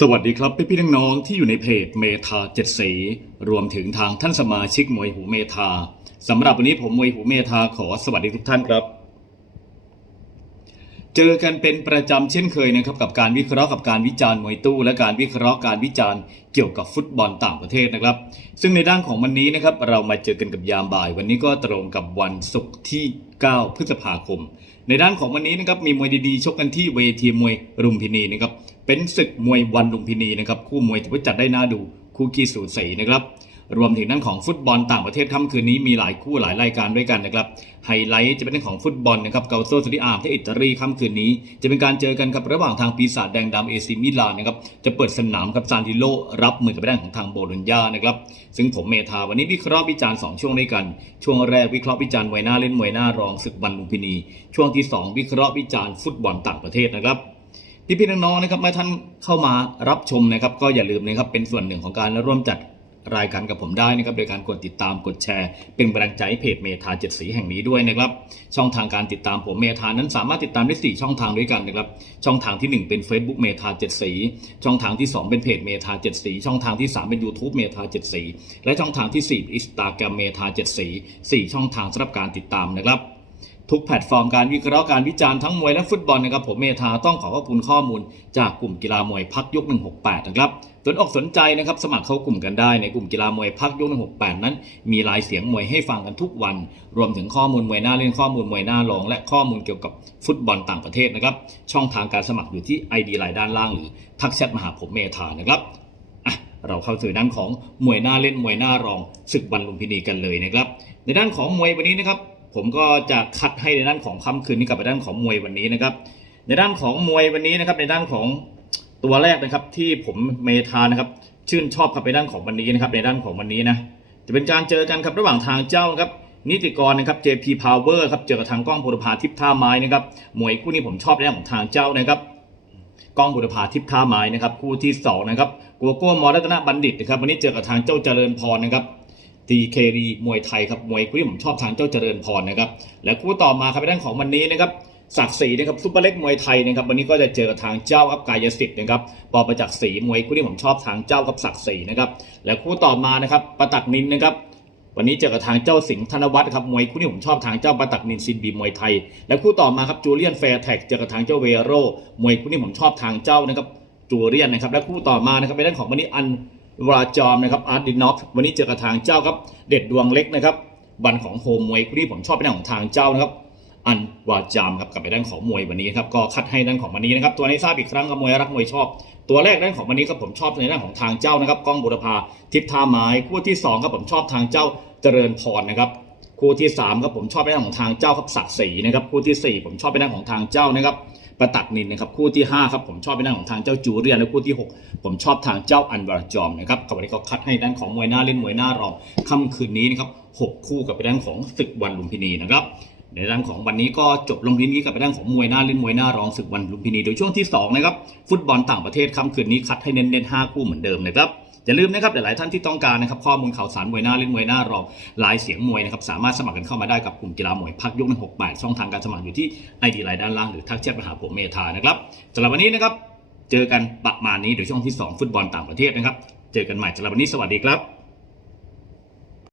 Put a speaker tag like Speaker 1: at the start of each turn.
Speaker 1: สวัสดีครับพี่พี่น้องๆที่อยู่ในเพจเมธาเจ็ดสี รวมถึงทางท่านสมาชิกมวยหูเมธาสำหรับวันนี้ผมมวยหูเมธาขอสวัสดีทุกท่านครับ เจอกันเป็นประจำเช่นเคยนะครับกับการวิเคราะห์กับการวิจารณ์มวยตู้ และการวิเคราะห์การวิจารณ์เกี่ยวกับฟุตบอลต่างประเทศนะครับ ซึ่งในด้านของวันนี้นะครับเรามาเจอกันกับยามบ่าย วันนี้ก็ตรงกับวันศุกร์ที่ 9 พฤษภาคม ในด้านของวันนี้นะครับมีมวยดีๆ ชกกันที่เวทีมวยรุมพินีนะครับเป็นศึกมวยวันลุมพินีนะครับคู่มวยถือว่าจัดได้น่าดูคู่กีสูสีนะครับ รวมถึงด้านของฟุตบอลต่างประเทศค่ำคืนนี้มีหลายคู่หลายรายการด้วยกันนะครับไฮไลท์จะเป็นเรื่องของฟุตบอลนะครับเกาโซซาดิอาร์ที่อิตาลีค่ำคืนนี้ จะเป็นการเจอกันครับระหว่างทางปีศาจแดงดำเอซิมิลานนะครับจะเปิดสนามกับซานติโลรับมือกับด้านของทางโบโลญญานะครับซึ่งผมเมธาวันนี้วิเคราะห์วิจารณ์สองช่วงด้วยกัน ช่วงแรกวิเคราะห์วิจารณ์มวหน้าเล่นมวยหน้ารองศึกวันลุมพินี ช่วงที่สองวิเคราะห์วิจารณ์ฟุตบอลต่างประเทศนะครับพี่พี่ๆน้องๆนะครับเมื่อท่านเข้ามารับชมนะครับก็อย่าลืมนะครับเป็นส่วนหนึ่งของการร่วมจัด รายการกับผมได้นะครับโดยการกดติดตามกดแชร์ เป็นกำลังใจให้เพจเมธาเจ็ดสีแห่งนี้ด้วยนะครับ ช่องทางการติดตามผมเมธานั้นสามารถติดตามได้ 4 ช่องทางด้วยกันนะครับ ช่องทางที่ 1 เป็น Facebook เมธาเจ็ดสีช่องทางที่ 2 เป็นเพจเมธาเจ็ดสีช่องทางที่ 3 เป็น YouTube เมธาเจ็ดสีและช่องทางที่4 Instagram เมธาเจ็ดสีสี่ช่องทางสำหรับการติดตามนะครับ ทุกแพลตฟอร์มการวิเคราะห์การวิจารณ์ทั้งมวยและฟุตบอลนะครับผมเมธาต้องขอขอบคุณข้อมูล จากกลุ่มกีฬามวยพักยก 168 นะครับสนอกสนใจนะครับสมัครเข้ากลุ่มกันได้ในกลุ่มกีฬามวยพักยก 168 นั้น มีรายเสียงมวยให้ฟังกันทุกวัน รวมถึงข้อมูลมวยหน้าเล่นข้อมูลมวยหน้ารอง และข้อมูลเกี่ยวกับฟุตบอลต่างประเทศนะครับช่องทางการสมัครอยู่ที่ ID ไลน์ด้านล่างหรือทักแชทมาหาผมเมธานะครับเราเข้าสู่ด้านของมวยหน้าเล่นมวยหน้ารองศึกวันลุมพินีกันเลยนะครับในด้านของมวยวันนี้นะครับ ผมก็จะคัดให้ในด้านของค่ำคืนนี้กับในด้านของมวยวันนี้นะครับ ในด้านของมวยวันนี้นะครับในด้านของตัวแรกนะครับที่ผมเมทานะครับชื่นชอบครับในด้านของวันนี้นะครับในด้านของวันนี้นะจะเป็นการเจอกันครับระหว่างทางเจ้าครับนิติกรนะครับ JP Power ครับเจอกับทางกล้องบุรพาทิพย์ท่าไม้นะครับมวยคู่นี้ผมชอบในด้านของทางเจ้านะครับกล้องบุรพาทิพย์ท่าไม้นะครับคู่ที่สองนะครับกัวโก้มอรัตนบัณฑิตนะครับวันนี้เจอกับทางเจ้าเจริญพรนะครับ TKD มวยไทยครับมวยคู่ที่ผมชอบทางเจ้าเจริญพรนะครับและคู่ต่อมาครับในด้านของวันนี้นะครับศักดิ์ศรีนะครับซุปเปอร์เล็กมวยไทยนะครับวันนี้ก็จะเจอกับทางเจ้าครับกายสิทธิ์นะครับปอประจักษ์ศรีมวยคู่ที่ผมชอบทางเจ้ากับศักดิ์ศรีนะครับและคู่ต่อมานะครับประตักนินนะครับวันนี้เจอกับทางเจ้าสิงห์ธนวัฒน์ครับมวยคู่ที่ผมชอบทางเจ้าประตักนินซินบีมวยไทย และคู่ต่อมาครับจูเลียนแฟร์แท็กเจอกับทางเจ้าเวโรมวยคู่ที่ผมชอบทางเจ้านะครับจูเลียนนะครับและคู่ต่อมานะครับในด้านของวันนี้อัน วราจอมนะครับอาร์ตดินอฟวันนี้เจอกับทางเจ้าครับเด็ดดวงเล็กนะครับวันของโฮมมวยคู่ที่ผมชอบเป็นของทางเจ้านะครับอันวาจามครับกลับไปด้านของมวยวันนี้ครับก็คัดให้ด้านของวันนี้นะครับตัวนี้ทราบอีกครั้งครับมวยรักมวยชอบ ตัวแรกด้านของวันนี้ครับผมชอบในด้านของทางเจ้านะครับกล้องบุรพาทิศท่าไม้คู่ที่สองครับผมชอบทางเจ้าเจริญพรนะครับคู่ที่สามครับผมชอบในด้านของทางเจ้าครับศักดิ์ศรีนะครับคู่ที่สี่ผมชอบในด้านของทางเจ้านะครับ ประตักนินนะครับคู่ที่ห้าครับผมชอบในด้านของทางเจ้าจูเรียนและคู่ที่หกผมชอบทางเจ้าอันวราจอมนะครับกับวันนี้ก็คัดให้ด้านของมวยหน้าเล่นมวยหน้ารองค่ำคืนนี้นะครับหกคู่กับไปด้านของศึกวันลุมพินีนะครับในด้านของวันนี้ก็จบลงพินีกับไปด้านของมวยหน้าเล่นมวยหน้ารองศึกวันลุมพินีโดยช่วงที่2นะครับฟุตบอลต่างประเทศค่ำคืนนี้คัดให้เน้นๆ5คู่เหมือนเดิมนะครับ อย่าลืมนะครับหลายๆท่านที่ต้องการนะครับข้อมูลข่าวสารมวยหน้าเล่นมวยหน้ารองลายเสียงมวยนะครับสามารถสมัครกันเข้ามาได้กับกลุ่มกีฬามวยพักยกหนึ่งหกแปดช่องทางการสมัครอยู่ที่ไอดีไลน์ด้านล่างหรือทักแชทมาหาผมเมธานะครับสำหรับวันนี้นะครับเจอกันประมาณนี้เดี๋ยวช่องที่สองฟุตบอลต่างประเทศนะครับ เจอกันใหม่สำหรับวันนี้สวัสดีครับ